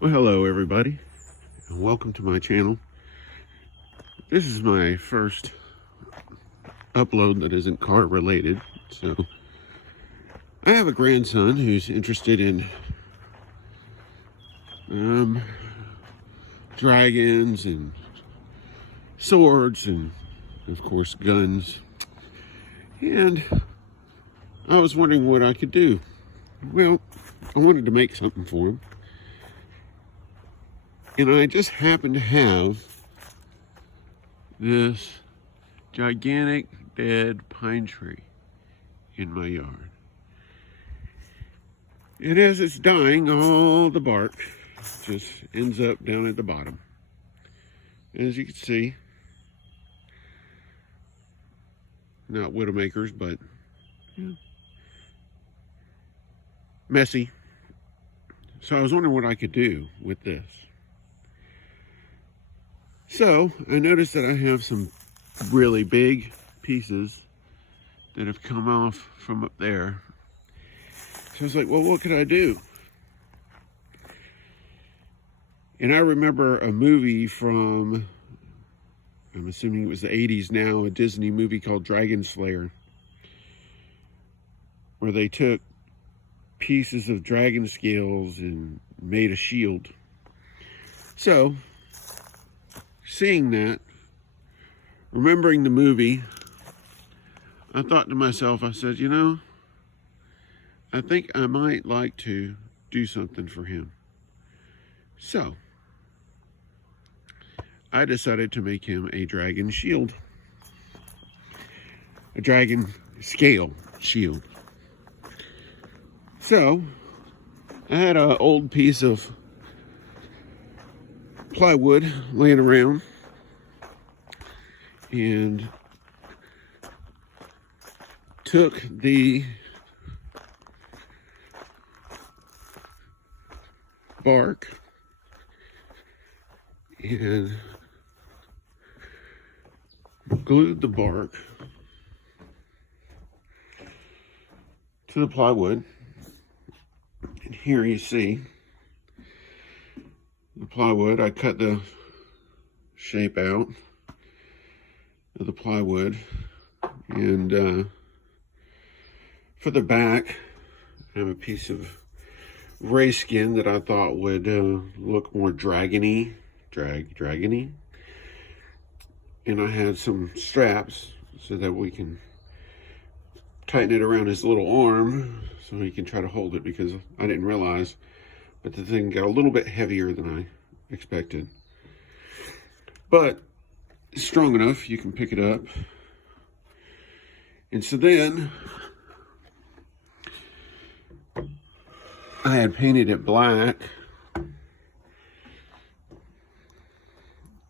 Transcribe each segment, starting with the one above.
Well, hello everybody, and welcome to my channel. This is my first upload that isn't car related. So I have a grandson who's interested in dragons and swords and of course guns, and I was wondering what I could do. Well, I wanted to make something for him, and I just happened to have this gigantic dead pine tree in my yard. And as it's dying, all the bark just ends up down at the bottom. As you can see, not widowmakers, but messy. So I was wondering what I could do with this. So I noticed that I have some really big pieces that have come off from up there. So I was like, well, what could I do? And I remember a movie from, I'm assuming it was the 80s now, a Disney movie called Dragon Slayer, where they took pieces of dragon scales and made a shield. So, seeing that, remembering the movie, I thought to myself, I said, you know, I think I might like to do something for him. So, I decided to make him a dragon shield. A dragon scale shield. So, I had an old piece of plywood laying around, and took the bark and glued the bark to the plywood. And here you see the plywood. I cut the shape out of the plywood, and for the back I have a piece of ray skin that I thought would look more dragony, and I had some straps so that we can tighten it around his little arm so he can try to hold it, because I didn't realize, but the thing got a little bit heavier than I expected. But it's strong enough, you can pick it up. And so then I had painted it black.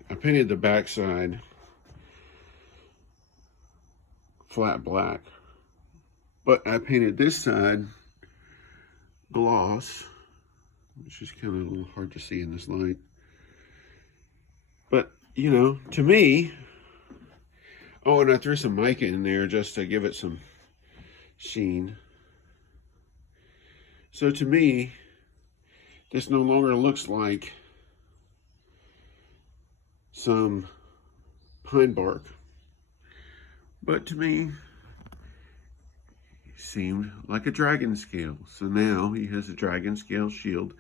I painted the backside flat black, but I painted this side gloss, which is kind of a little hard to see in this light. But, you know, to me, oh, and I threw some mica in there just to give it some sheen. So to me, this no longer looks like some pine bark, but to me, it seemed like a dragon scale. So now he has a dragon scale shield,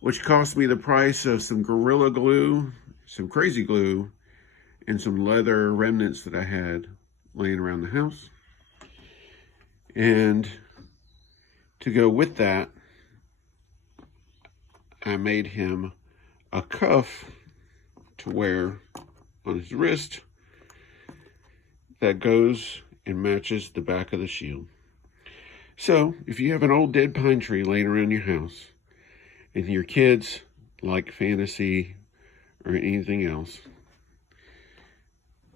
which cost me the price of some Gorilla Glue, some crazy glue, and some leather remnants that I had laying around the house. And to go with that, I made him a cuff to wear on his wrist that goes and matches the back of the shield. So if you have an old dead pine tree laying around your house and your kids like fantasy or anything else,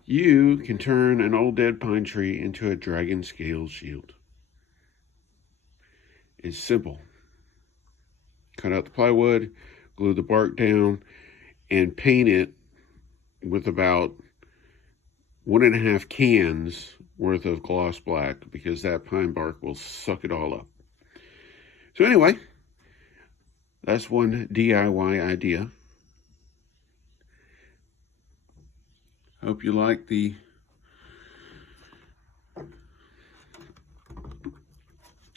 you can turn an old dead pine tree into a dragon scale shield. It's simple. Cut out the plywood, glue the bark down, and paint it with about 1.5 cans worth of gloss black, because that pine bark will suck it all up. So anyway, That's one DIY idea. Hope you like the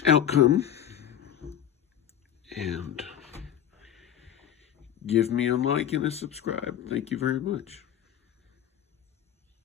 outcome. And give me a like and a subscribe. Thank you very much.